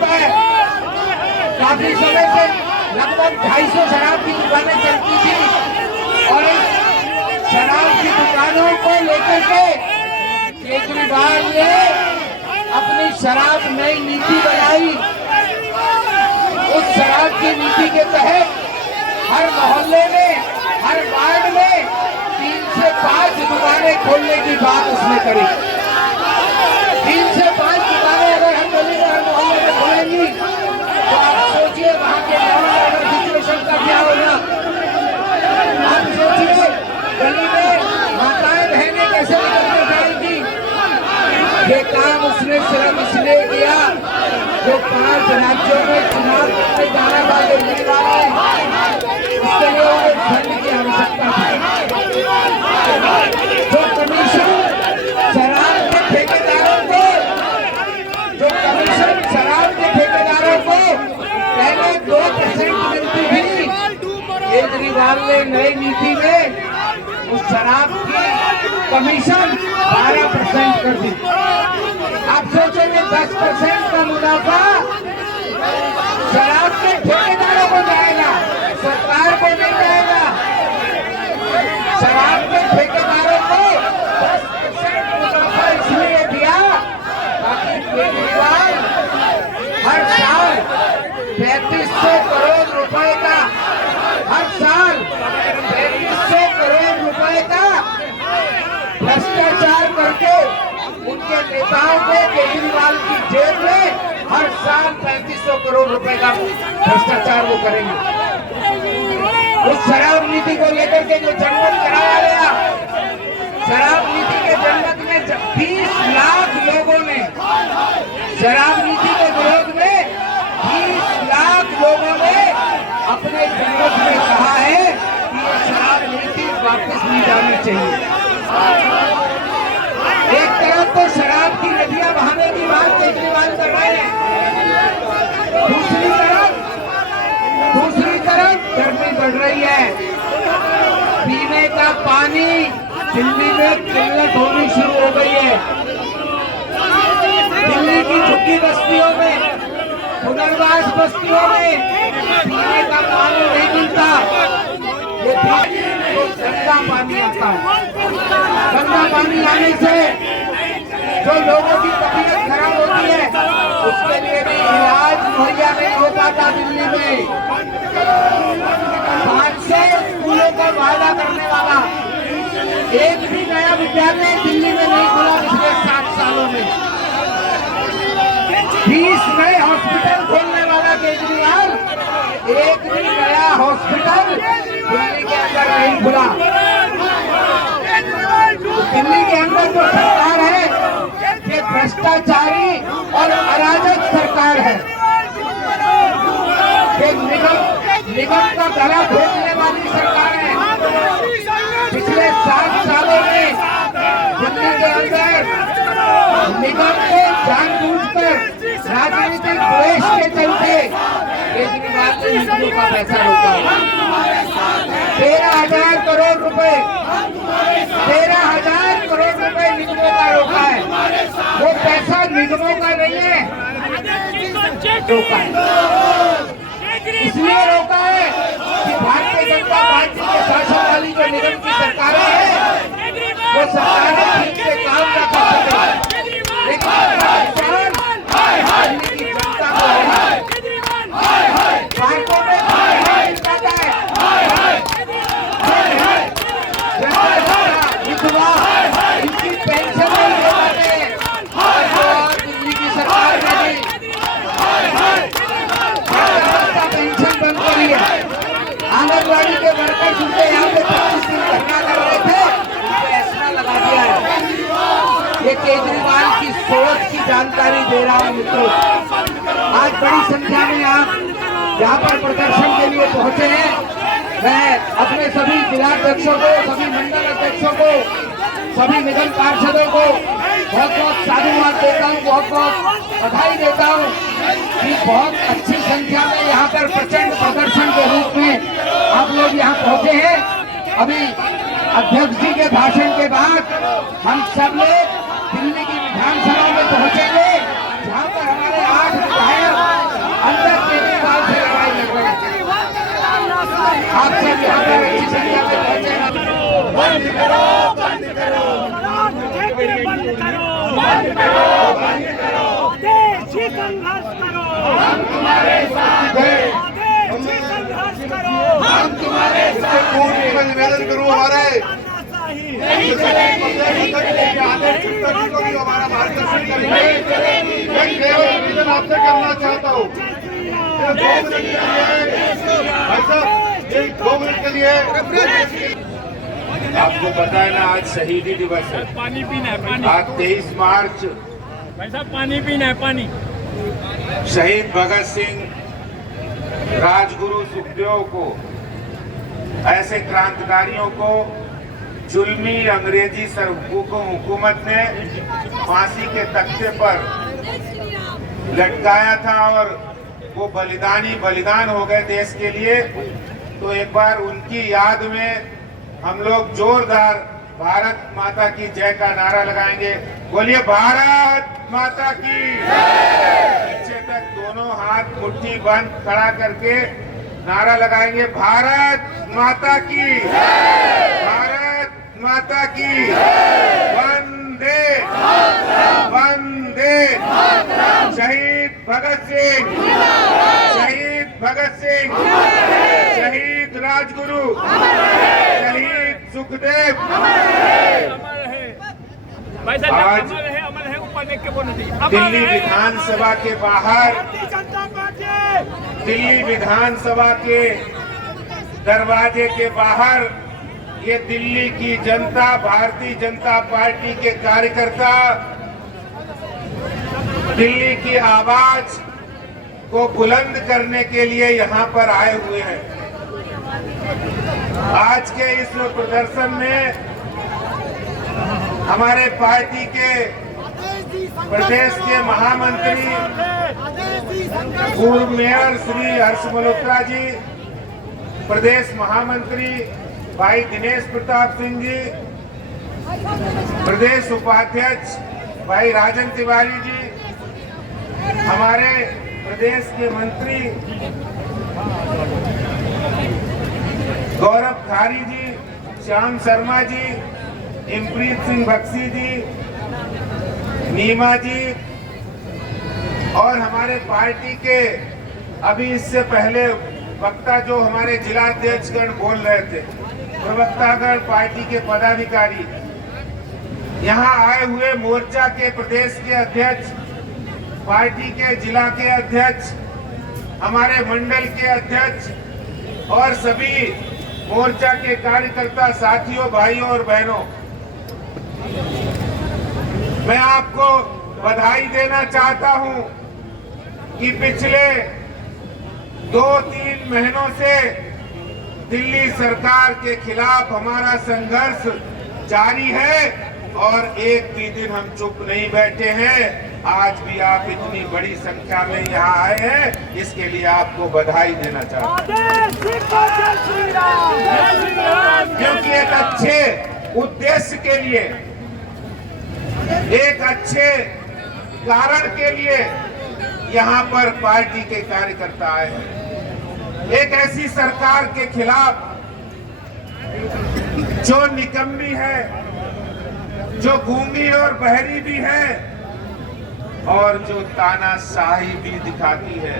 होता है। काफी समय से लगभग 250 शराब की दुकानें चलती थी और इस शराब की दुकानों को लेकर के केजरीवाल ने अपनी शराब नई नीति बनाई। उस शराब की नीति के तहत हर मोहल्ले में, हर वार्ड में 3 से 5 दुकानें खोलने की बात उसने करी। 3 से 5 दुकानें अगर हम गली में, हर मोहल्ले में खोलेंगी तो आप सोचिए वहां के सिचुएशन का क्या होगा। आप सोचिए गली में माताएं बहनें कैसे निकलने जाएंगी। ये काम उसने सिर्फ इसलिए किया जो 5 राज्यों में चुनाव करने जाने वाले उम्मीदवार हैं, इसके लिए उन्हें फंड की आवश्यकता थी। जो कमीशन शराब के ठेकेदारों को, पहले 2% मिलती थी, केजरीवाल ने नई नीति में उस शराब की कमीशन 12% कर दी। आप सोचेंगे 10% का मुनाफा शराब के ठेकेदारों को जाएगा, सरकार को नहीं जाएगा। शराब के ठेकेदारों को 10% मुनाफा इसलिए दिया ताकि केजरीवाल हर साल 3500 करोड़ रुपए का, हर साल 3500 करोड़ रुपए का भ्रष्टाचार करके उनके नेताओं को केजरीवाल की जेब में हर साल 3500 करोड़ रुपए का भ्रष्टाचार वो करेंगे। उस शराब नीति को लेकर के जो जनमत कराया गया, शराब नीति के जनमत में 20 लाख लोगों ने, शराब नीति के विरोध में 20 लाख लोगों ने अपने जनमत में कहा है कि ये शराब नीति वापस नहीं जानी चाहिए। एक तरफ तो शराब की नदियां बहाने की बात केजरीवाल कर रहे हैं, दूसरी तरफ गर्मी बढ़ रही है। पीने का पानी दिल्ली में किल्लत होनी शुरू हो गई है। दिल्ली की झुग्गी बस्तियों में, पुनर्वास बस्तियों में पीने का पानी नहीं मिलता। ये तो गंदा पानी आता है। गंदा पानी आने से जो लोगों की तबीयत खराब होती है, उसके लिए भी इलाज मुहैया नहीं हो पाता। दिल्ली में 500 स्कूलों का वायदा करने वाला एक भी नया विद्यालय दिल्ली में नहीं खुला पिछले 7 सालों में। 20 नए हॉस्पिटल खोलने वाला केजरीवाल एक भी नया हॉस्पिटल दिल्ली के अंदर नहीं खुला। दिल्ली के अंदर जो सरकार है ये भ्रष्टाचारी और अराजक सरकार है। ये निगम का गला घोटने वाली सरकार है। पिछले 7 सालों में दिल्ली के अंदर निगम को जानबूझकर राजनीतिक द्वेष के चलते केजरीवाल ने निगमों का पैसा रोका। 13,000 करोड़ रुपए, 13,000 करोड़ रुपए निगमों का रोका है। वो पैसा निगमों का नहीं है, रोका है। इसलिए रोका है कि भारतीय जनता पार्टी के शासन वाली जो निगम की सरकारें हैं, वो सरकारें ठीक से काम न कर सके। लेकिन दिल्ली की जनता को बैंकों में विधवा इनकी पेंशन नहीं दे पाते और दिल्ली की सरकार ने पेंशन बंद करी है। आंगनबाड़ी के वर्कर्स उनके यहाँ पे 25 दिन धरना कर रहे थे, फैसला लगा दिया है। ये केजरीवाल की सोच की जानकारी दे रहा हूँ मित्रों। आज बड़ी संख्या में आप यहाँ पर प्रदर्शन के लिए पहुंचे हैं। मैं अपने सभी जिलाध्यक्षों को, सभी मंडल अध्यक्षों को, सभी निगम पार्षदों को बहुत बहुत साधुवाद देता हूँ, बहुत बहुत बधाई देता हूँ कि बहुत अच्छी संख्या में यहाँ पर प्रचंड प्रदर्शन के रूप में आप लोग यहाँ पहुंचे हैं। अभी अध्यक्ष जी के भाषण के बाद हम सब लोग दिल्ली की विधानसभा में पहुंचेंगे, जहाँ पर हमारे 8 विधायक संघर्ष करो, हम तुम्हारे साथ हैं, आदेश से संघर्ष करो, हम तुम्हारे साथ हैं। मैं निवेदन करूं हमारे तानाशाही नहीं चलेगी, हमारा मार्गदर्शन करेंगे। मैं केवल निवेदन आपसे करना चाहता हूँ, सिर्फ 2 मिनट के लिए भाई साहब, एक 2 मिनट के लिए। आपको पता है ना, आज शहीदी दिवस है। पानी पीना है, पानी। आज 23 मार्च भाई साहब पानी पीना है, पानी। शहीद भगत सिंह, राजगुरु सुखदेव को, ऐसे क्रांतिकारियों को जुल्मी अंग्रेजी हुकूमत ने फांसी के तख्ते पर लटकाया था और वो बलिदान हो गए देश के लिए। तो एक बार उनकी याद में हम लोग जोरदार भारत माता की जय का नारा लगाएंगे। बोलिए भारत माता की पीछे तक दोनों हाथ मुट्ठी बंद खड़ा करके नारा लगाएंगे, भारत माता की, भारत माता की, वंदे वंदे। शहीद भगत सिंह, शहीद भगत सिंह, शहीद राजगुरु, शहीद सुखदेव। अमर है भाई साहब, आज अमर है, ऊपर देख के बोलना चाहिए। दिल्ली विधानसभा के बाहर, भारतीय जनता पार्टी दिल्ली विधानसभा के दरवाजे के बाहर ये दिल्ली की जनता, भारतीय जनता पार्टी के कार्यकर्ता दिल्ली की आवाज को बुलंद करने के लिए यहाँ पर आए हुए हैं। आज के इस प्रदर्शन में हमारे पार्टी के प्रदेश के महामंत्री पूर्व मेयर श्री हर्ष मल्होत्रा जी, प्रदेश महामंत्री भाई दिनेश प्रताप सिंह जी, प्रदेश उपाध्यक्ष भाई राजन तिवारी जी, हमारे प्रदेश के मंत्री गौरव खारी जी, श्याम शर्मा जी, इमप्रीत सिंह बख्शी जी, नीमा जी और हमारे पार्टी के अभी इससे पहले वक्ता जो हमारे जिला अध्यक्षगण बोल रहे थे, प्रवक्तागण, पार्टी के पदाधिकारी, यहाँ आए हुए मोर्चा के प्रदेश के अध्यक्ष, पार्टी के जिला के अध्यक्ष, हमारे मंडल के अध्यक्ष और सभी मोर्चा के कार्यकर्ता साथियों, भाइयों और बहनों, मैं आपको बधाई देना चाहता हूं कि पिछले 2-3 महीनों से दिल्ली सरकार के खिलाफ हमारा संघर्ष जारी है और एक भी दिन हम चुप नहीं बैठे हैं। आज भी आप इतनी बड़ी संख्या में यहाँ आए हैं, इसके लिए आपको बधाई देना चाहता हूँ, क्योंकि एक अच्छे उद्देश्य के लिए, एक अच्छे कारण के लिए यहाँ पर पार्टी के कार्यकर्ता आए हैं। एक ऐसी सरकार के खिलाफ जो निकम्मी है, जो गूंगी और बहरी भी है और जो तानाशाही भी दिखाती है,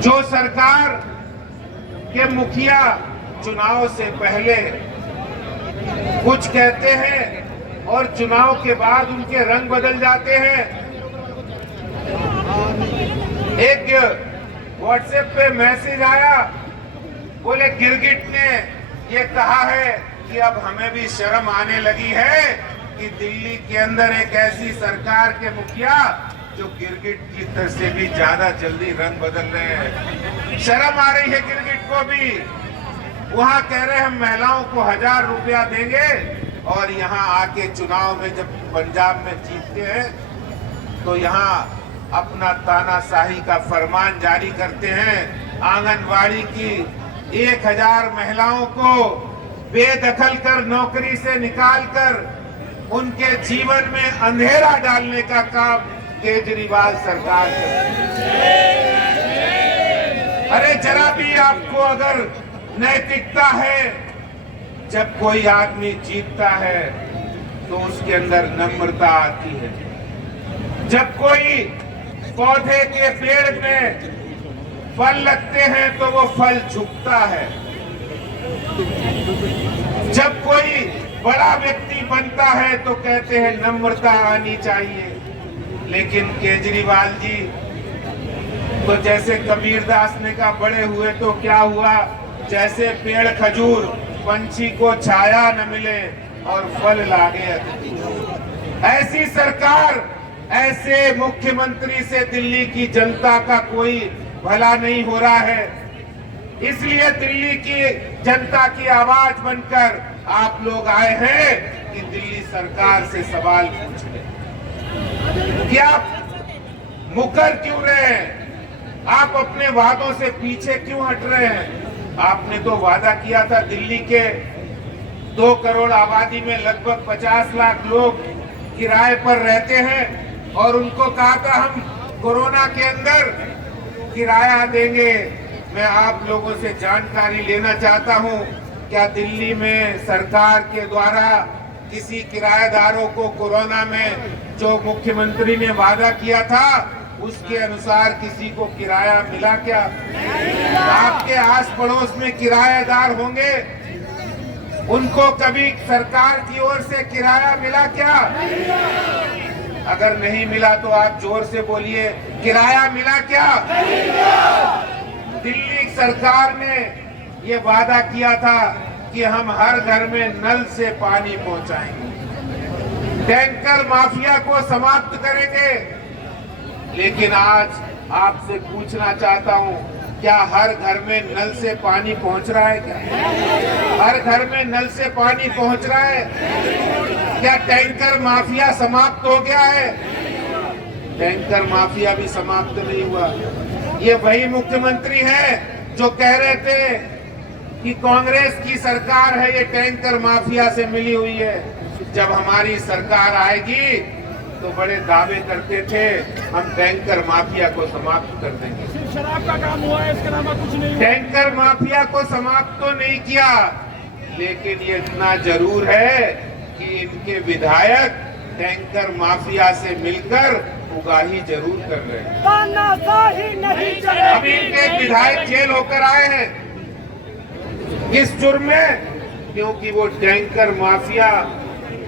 जो सरकार के मुखिया चुनाव से पहले कुछ कहते हैं और चुनाव के बाद उनके रंग बदल जाते हैं। एक व्हाट्सएप पे मैसेज आया, बोले गिरगिट ने ये कहा है कि अब हमें भी शर्म आने लगी है कि दिल्ली के अंदर एक ऐसी सरकार के मुखिया जो गिरगिट की तरह से भी ज्यादा जल्दी रंग बदल रहे हैं। शर्म आ रही है गिरगिट को भी। वहां कह रहे हम महिलाओं को 1000 रुपया देंगे और यहाँ आके चुनाव में जब पंजाब में जीतते हैं तो यहाँ अपना तानाशाही का फरमान जारी करते हैं। आंगनवाड़ी की 1000 महिलाओं को बेदखल कर नौकरी से निकालकर उनके जीवन में अंधेरा डालने का काम केजरीवाल सरकार करती है। अरे जरा भी आपको अगर नैतिकता है, जब कोई आदमी जीतता है तो उसके अंदर नम्रता आती है। जब कोई पौधे के पेड़ में फल लगते हैं तो वो फल झुकता है। जब कोई बड़ा व्यक्ति बनता है तो कहते हैं नम्रता आनी चाहिए। लेकिन केजरीवाल जी तो जैसे कबीरदास ने कहा बड़े हुए तो क्या हुआ, जैसे पेड़ खजूर पंछी को छाया न मिले और फल लागे। ऐसी सरकार, ऐसे मुख्यमंत्री से दिल्ली की जनता का कोई भला नहीं हो रहा है। इसलिए दिल्ली की जनता की आवाज बनकर आप लोग आए हैं कि दिल्ली सरकार से सवाल पूछने। क्या मुकर क्यों रहे हैं? आप अपने वादों से पीछे क्यों हट रहे हैं? आपने तो वादा किया था दिल्ली के 2 करोड़ आबादी में लगभग 50 लाख लोग किराए पर रहते हैं और उनको कहा था हम कोरोना के अंदर किराया देंगे। मैं आप लोगों से जानकारी लेना चाहता हूं, क्या दिल्ली में सरकार के द्वारा किसी किराएदारों को कोरोना में जो मुख्यमंत्री ने वादा किया था उसके अनुसार किसी को किराया मिला क्या? आपके आस पड़ोस में किराएदार होंगे, उनको कभी सरकार की ओर से किराया मिला क्या? अगर नहीं मिला तो आप जोर से बोलिए, किराया मिला क्या? दिल्ली सरकार ने ये वादा किया था कि हम हर घर में नल से पानी पहुंचाएंगे, टैंकर माफिया को समाप्त करेंगे। लेकिन आज आपसे पूछना चाहता हूं, क्या हर घर में नल से पानी पहुंच रहा है? क्या हर घर में नल से पानी पहुंच रहा है? क्या टैंकर माफिया समाप्त हो गया है? टैंकर माफिया भी समाप्त नहीं हुआ। ये वही मुख्यमंत्री है जो कह रहे थे कि कांग्रेस की सरकार है, ये टैंकर माफिया से मिली हुई है। जब हमारी सरकार आएगी तो बड़े दावे करते थे हम टैंकर माफिया को समाप्त कर देंगे। सिर्फ शराब का काम हुआ है, इसके अलावा कुछ नहीं हुआ। टैंकर माफिया को समाप्त तो नहीं किया, लेकिन ये इतना जरूर है कि इनके विधायक टैंकर माफिया से मिलकर उगाही जरूर कर रहे हैं। तानाशाही नहीं चलेगी। अभी इनके विधायक जेल होकर आए हैं, किस जुर्म में? क्योंकि वो टैंकर माफिया,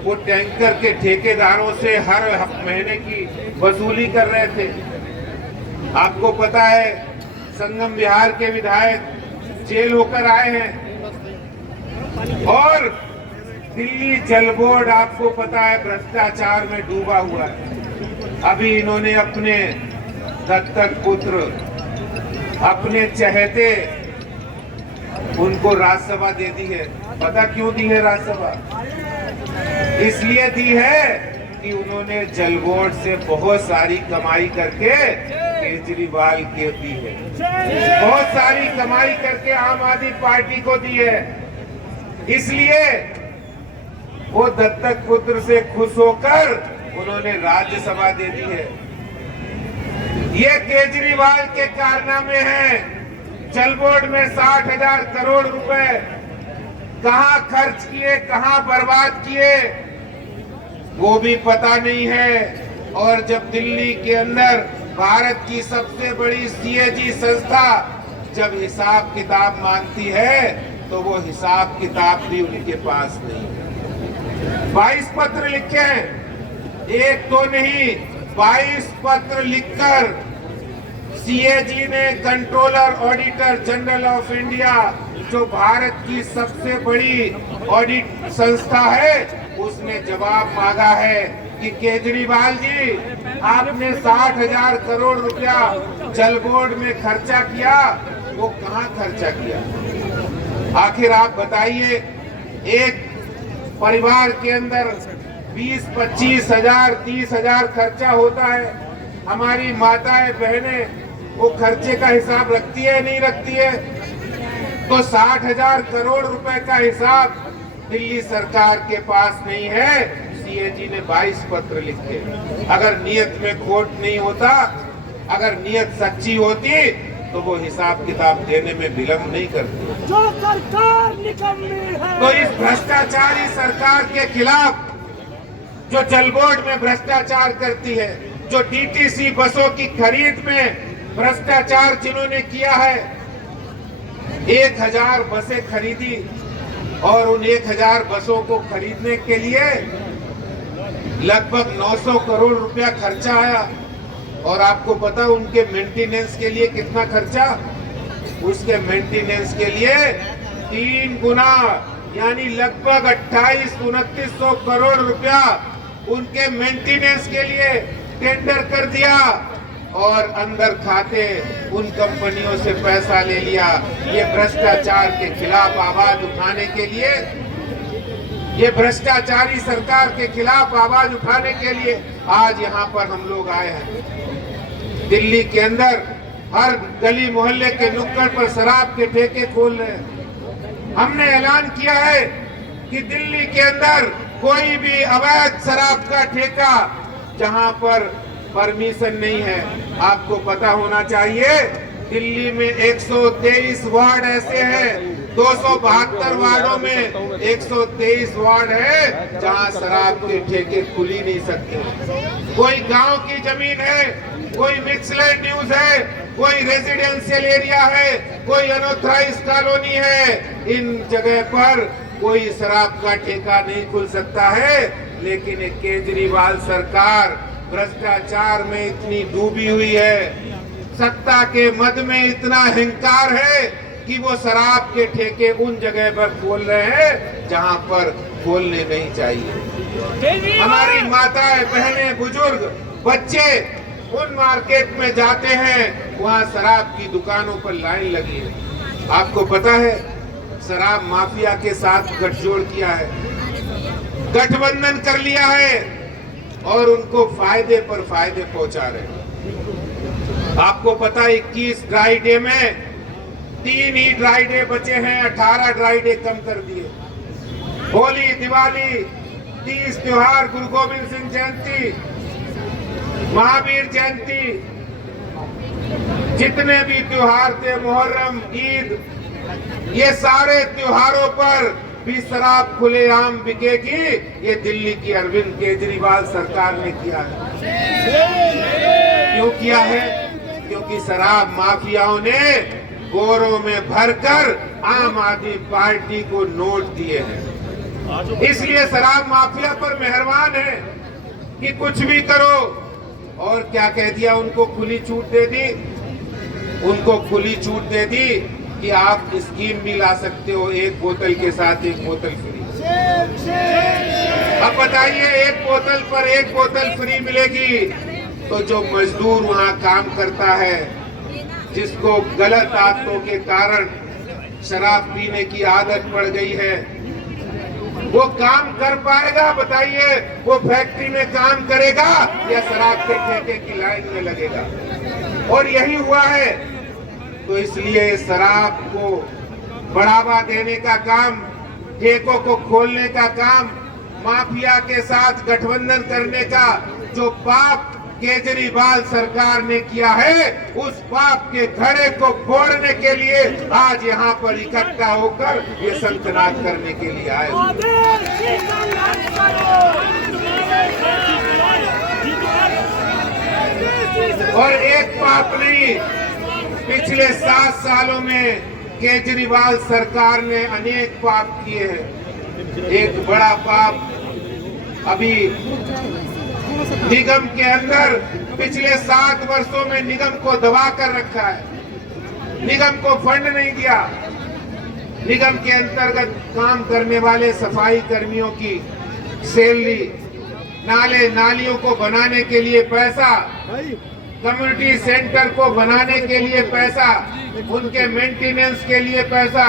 वो टैंकर के ठेकेदारों से हर महीने की वसूली कर रहे थे। आपको पता है संगम बिहार के विधायक जेल होकर आए हैं और दिल्ली जल बोर्ड आपको पता है भ्रष्टाचार में डूबा हुआ है। अभी इन्होंने अपने दत्तक पुत्र, अपने चहेते, उनको राज्यसभा दे दी है। पता क्यों दी है राज्यसभा? इसलिए दी है कि उन्होंने जल बोर्ड से बहुत सारी कमाई करके केजरीवाल को दी है, बहुत सारी कमाई करके आम आदमी पार्टी को दी है। इसलिए वो दत्तक पुत्र से खुश होकर उन्होंने राज्यसभा दे दी है। ये केजरीवाल के कारनामे हैं। जल बोर्ड में 60,000 करोड़ रुपए कहां खर्च किए, कहां बर्बाद किए, वो भी पता नहीं है। और जब दिल्ली के अंदर भारत की सबसे बड़ी सीएजी संस्था जब हिसाब किताब मांगती है तो वो हिसाब किताब भी उनके पास नहीं है। 22 पत्र लिखे हैं, एक तो नहीं 22 पत्र लिखकर सीएजी ने controller auditor general of India, जो भारत की सबसे बड़ी ऑडिट संस्था है, उसने जवाब मांगा है कि केजरीवाल जी आपने 60,000 करोड़ रुपया जल बोर्ड में खर्चा किया, वो कहां खर्चा किया? आखिर आप बताइए, एक परिवार के अंदर 20-25 हजार 30 हजार खर्चा होता है। हमारी माताएं बहनें वो खर्चे का हिसाब रखती है नहीं रखती है? तो 60,000 करोड़ रुपए का हिसाब दिल्ली सरकार के पास नहीं है। सीएजी ने 22 पत्र लिखे। अगर नियत में खोट नहीं होता, अगर नियत सच्ची होती तो वो हिसाब किताब देने में विलंब नहीं करती। जो सरकार निकम्मी है, तो इस भ्रष्टाचारी सरकार के खिलाफ, जो जल बोर्ड में भ्रष्टाचार करती है, जो डीटीसी बसों की खरीद में भ्रष्टाचार जिन्होंने किया है, 1000 बसें खरीदी और उन 1000 बसों को खरीदने के लिए लगभग 900 करोड़ रुपया खर्चा आया। और आपको पता उनके मेंटेनेंस के लिए कितना खर्चा? उसके मेंटेनेंस के लिए 3 गुना यानी लगभग 2800-2900 करोड़ रुपया उनके मेंटेनेंस के लिए टेंडर कर दिया और अंदर खाते उन कंपनियों से पैसा ले लिया। ये भ्रष्टाचार के खिलाफ आवाज उठाने के लिए, ये भ्रष्टाचारी सरकार के खिलाफ आवाज उठाने के लिए आज यहाँ पर हम लोग आए हैं। दिल्ली के अंदर हर गली मोहल्ले के नुक्कड़ पर शराब के ठेके खोल रहे हैं। हमने ऐलान किया है कि दिल्ली के अंदर कोई भी अवैध शराब का ठेका जहां पर परमिशन नहीं है, आपको पता होना चाहिए दिल्ली में 123 वार्ड ऐसे हैं, 272 वार्डों में 123 वार्ड है जहां शराब के ठेके खुल ही नहीं सकते। कोई गांव की जमीन है, कोई मिक्स लैंड यूज है, कोई रेजिडेंशियल एरिया है, कोई अनऑथराइज कॉलोनी है, इन जगह पर कोई शराब का ठेका नहीं खुल सकता है। लेकिन एक केजरीवाल सरकार भ्रष्टाचार में इतनी डूबी हुई है, सत्ता के मद में इतना अहंकार है कि वो शराब के ठेके उन जगह पर खोल रहे हैं जहां पर खोलने नहीं चाहिए। हमारी माताएं, बहनें, बुजुर्ग, बच्चे उन मार्केट में जाते हैं, वहां शराब की दुकानों पर लाइन लगी है। आपको पता है शराब माफिया के साथ गठजोड़ किया है, गठबंधन कर लिया है और उनको फायदे पर फायदे पहुंचा रहे हैं। आपको पता है 21 ड्राई डे में 3 ही ड्राई डे बचे हैं, 18 ड्राई डे कम कर दिए। होली, दिवाली, 30 त्योहार, गुरु गोविंद सिंह जयंती, महावीर जयंती, जितने भी त्योहार थे, मुहर्रम, ईद, ये सारे त्योहारों पर भी शराब खुलेआम बिकेगी। ये दिल्ली की अरविंद केजरीवाल सरकार ने किया है। क्यों किया है? क्योंकि शराब माफियाओं ने बोरों में भरकर आम आदमी पार्टी को नोट दिए हैं। इसलिए शराब माफिया पर मेहरबान है कि कुछ भी करो। और क्या कह दिया? उनको खुली छूट दे दी, उनको खुली छूट दे दी कि आप स्कीम भी ला सकते हो, 1 बोतल के साथ 1 बोतल फ्री। अब बताइए, 1 बोतल पर 1 बोतल फ्री मिलेगी तो जो मजदूर वहाँ काम करता है, जिसको गलत आदतों के कारण शराब पीने की आदत पड़ गई है, वो काम कर पाएगा? बताइए, वो फैक्ट्री में काम करेगा या शराब के ठेके की लाइन में लगेगा? और यही हुआ है। तो इसलिए शराब को बढ़ावा देने का काम, ठेकों को खोलने का काम, माफिया के साथ गठबंधन करने का जो पाप केजरीवाल सरकार ने किया है, उस पाप के घड़े को फोड़ने के लिए आज यहाँ पर इकट्ठा होकर ये संतनाद करने के लिए आए। और एक पाप नहीं, पिछले 7 सालों में केजरीवाल सरकार ने अनेक पाप किए हैं। एक बड़ा पाप अभी निगम के अंदर पिछले 7 वर्षों में निगम को दबा कर रखा है। निगम को फंड नहीं दिया। निगम के अंतर्गत काम करने वाले सफाई कर्मियों की सैलरी, नाले नालियों को बनाने के लिए पैसा, कम्युनिटी सेंटर को बनाने के लिए पैसा, उनके मेंटेनेंस के लिए पैसा,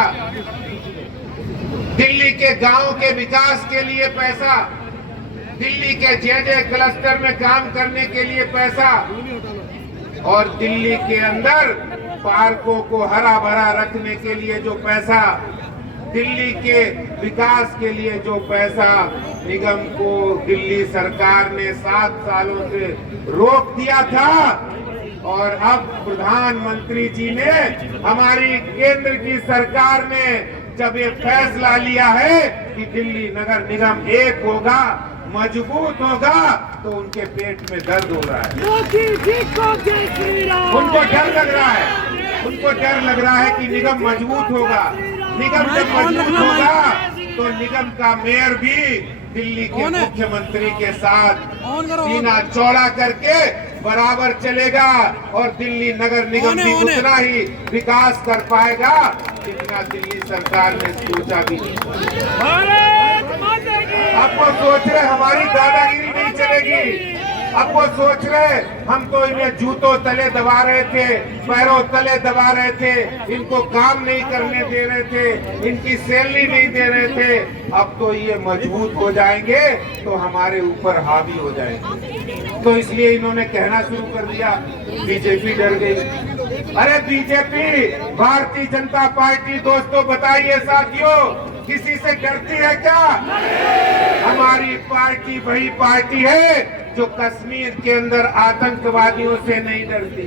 दिल्ली के गांव के विकास के लिए पैसा, दिल्ली के जे क्लस्टर में काम करने के लिए पैसा, और दिल्ली के अंदर पार्कों को हरा भरा रखने के लिए जो पैसा, दिल्ली के विकास के लिए जो पैसा निगम को दिल्ली सरकार ने 7 सालों से रोक दिया था। और अब प्रधानमंत्री जी ने, हमारी केंद्र की सरकार ने जब ये फैसला लिया है कि दिल्ली नगर निगम एक होगा, मजबूत होगा तो उनके पेट में दर्द हो रहा है। मोदी जी को जय श्री राम। उनको डर लग रहा है, उनको डर लग रहा है कि निगम मजबूत होगा। निगम जब मजबूत होगा तो निगम का मेयर भी दिल्ली के मुख्यमंत्री के साथ सीना चौड़ा करके बराबर चलेगा और दिल्ली नगर निगम भी उतना ही विकास कर पाएगा जितना दिल्ली सरकार ने सोचा भी नहीं। भारत माता की अब वो सोच रहे हमारी दादागिरी नहीं चलेगी। अब वो सोच रहे हम तो इन्हें जूतों तले दबा रहे थे, पैरों तले दबा रहे थे, इनको काम नहीं करने दे रहे थे, इनकी सैलरी नहीं दे रहे थे। अब तो ये मजबूत हो जाएंगे तो हमारे ऊपर हावी हो जाएंगे। तो इसलिए इन्होंने कहना शुरू कर दिया बीजेपी डर गई। अरे बीजेपी भारतीय जनता पार्टी, दोस्तों बताइए साथियों, किसी से डरती है क्या? हमारी पार्टी वही पार्टी है जो कश्मीर के अंदर आतंकवादियों से नहीं डरती,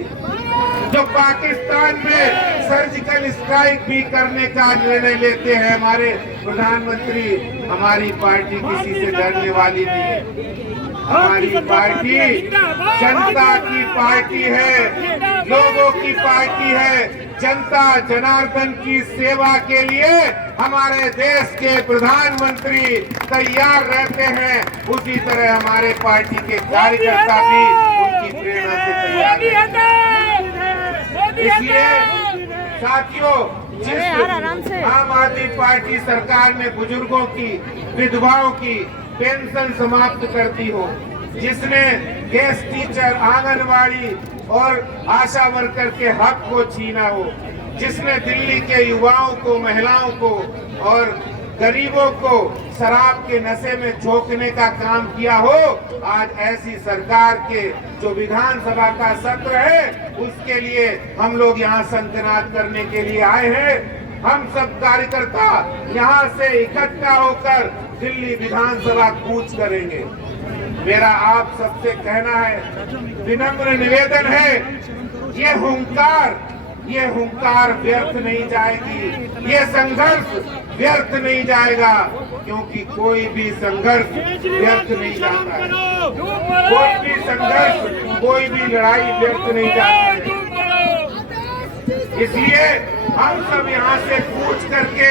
जो पाकिस्तान में सर्जिकल स्ट्राइक भी करने का निर्णय लेते हैं हमारे प्रधानमंत्री। हमारी पार्टी किसी से डरने वाली नहीं है। हमारी पार्टी जनता की पार्टी है, लोगों की पार्टी है। जनता जनार्दन की सेवा के लिए हमारे देश के प्रधानमंत्री तैयार रहते हैं, उसी तरह हमारे पार्टी के कार्यकर्ता भी उनकी प्रेरणा से तैयार रहते हैं। इसलिए साथियों, जिस आम आदमी पार्टी सरकार ने बुजुर्गों की, विधवाओं की पेंशन समाप्त कर दी हो, जिसने गेस्ट टीचर, आंगनवाड़ी और आशा वर्कर के हक को छीना हो, जिसने दिल्ली के युवाओं को, महिलाओं को और गरीबों को शराब के नशे में झोंकने का काम किया हो, आज ऐसी सरकार के जो विधानसभा का सत्र है उसके लिए हम लोग यहाँ संतनाद करने के लिए आए हैं। हम सब कार्यकर्ता यहाँ से इकट्ठा होकर दिल्ली विधानसभा कूच करेंगे। मेरा आप सबसे कहना है, विनम्र निवेदन है, ये हुंकार व्यर्थ नहीं जाएगी, ये संघर्ष व्यर्थ नहीं जाएगा, क्योंकि कोई भी संघर्ष व्यर्थ नहीं जाता है। कोई भी संघर्ष, कोई भी लड़ाई व्यर्थ नहीं जाता है। इसलिए हम सब यहाँ से कूच करके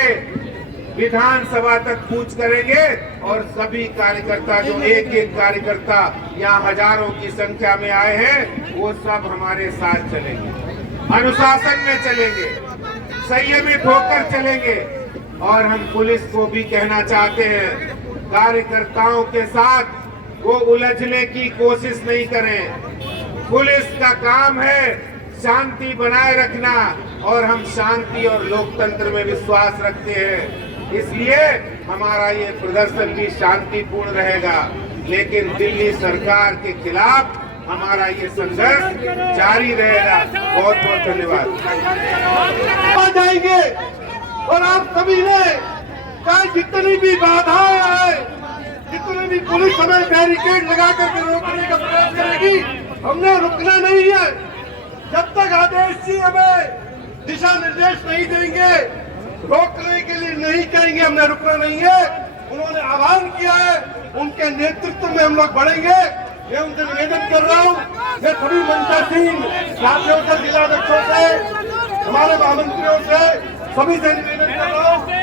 विधानसभा तक कूच करेंगे और सभी कार्यकर्ता, जो एक एक कार्यकर्ता यहाँ हजारों की संख्या में आए हैं, वो सब हमारे साथ चलेंगे, अनुशासन में चलेंगे, संयमित होकर चलेंगे। और हम पुलिस को भी कहना चाहते हैं, कार्यकर्ताओं के साथ वो उलझने की कोशिश नहीं करें। पुलिस का काम है शांति बनाए रखना और हम शांति और लोकतंत्र में विश्वास रखते हैं। इसलिए हमारा ये प्रदर्शन भी शांतिपूर्ण रहेगा, लेकिन दिल्ली सरकार के खिलाफ हमारा ये संघर्ष जारी रहेगा। बहुत बहुत धन्यवाद। आ जाएंगे और आप सभी ने चाहे जितनी भी बाधाएं आए, जितनी भी पुलिस हमें बैरिकेड लगा करके रोकने का प्रयास करेगी, हमने रुकना नहीं है। जब तक आदेश जी हमें दिशा निर्देश नहीं देंगे, रोकने के लिए नहीं कहेंगे, हमने रुकना नहीं है। उन्होंने आह्वान किया है, उनके नेतृत्व में हम लोग बढ़ेंगे। मैं उनसे निवेदन कर रहा हूँ, मैं सभी मंचासीन साथियों से, जिलाध्यक्षों से, हमारे महामंत्रियों से, सभी से निवेदन कर रहा हूँ,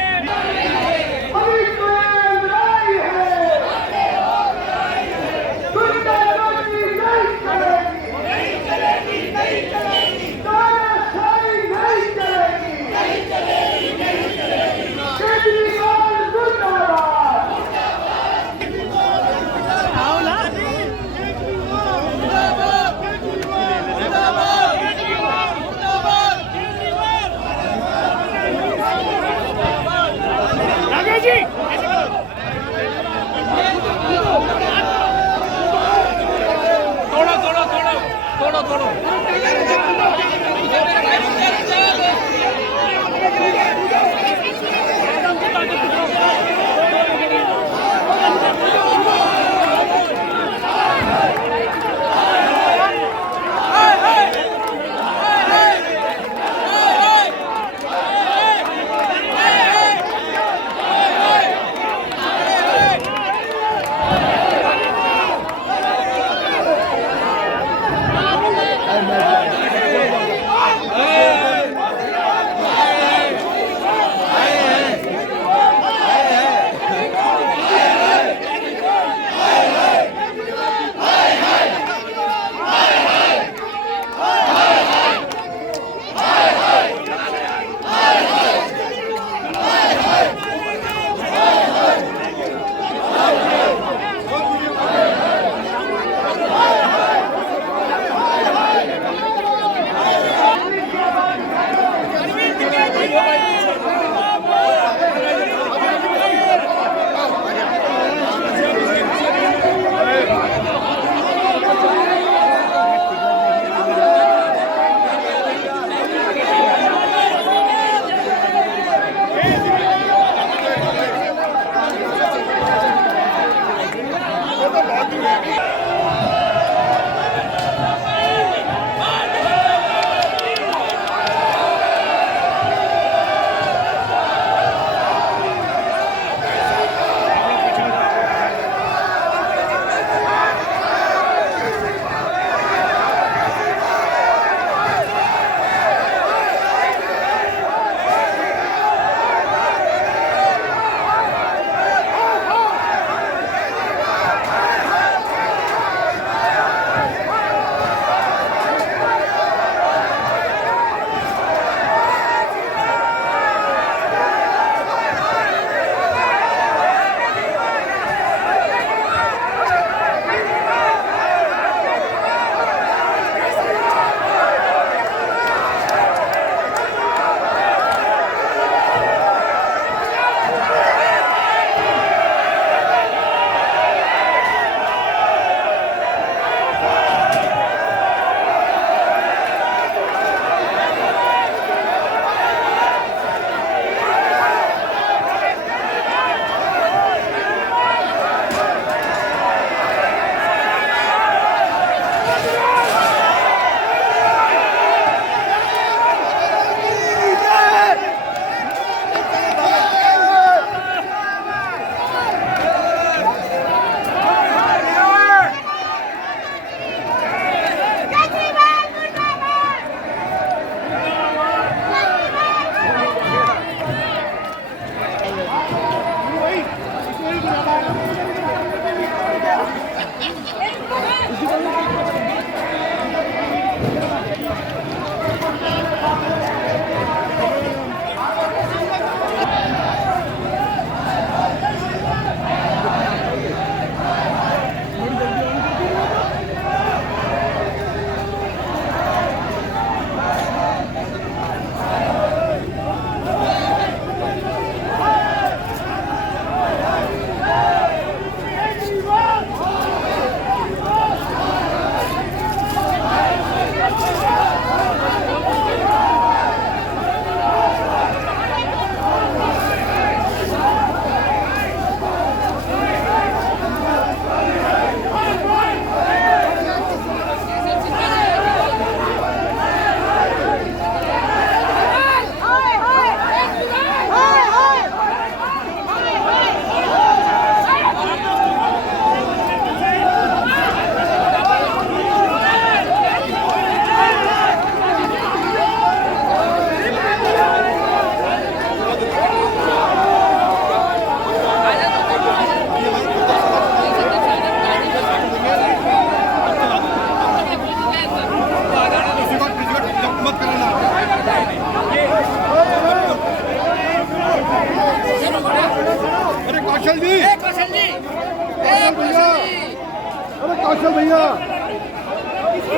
कौशल भैया,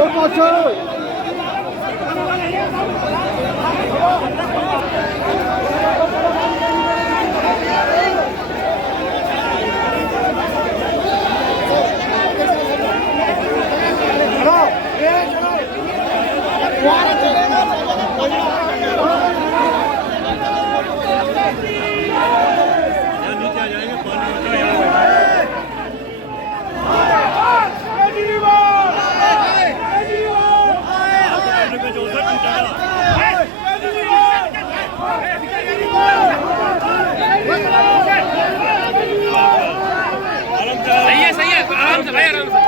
ओ कौशल। सही है आराम से भाई आराम से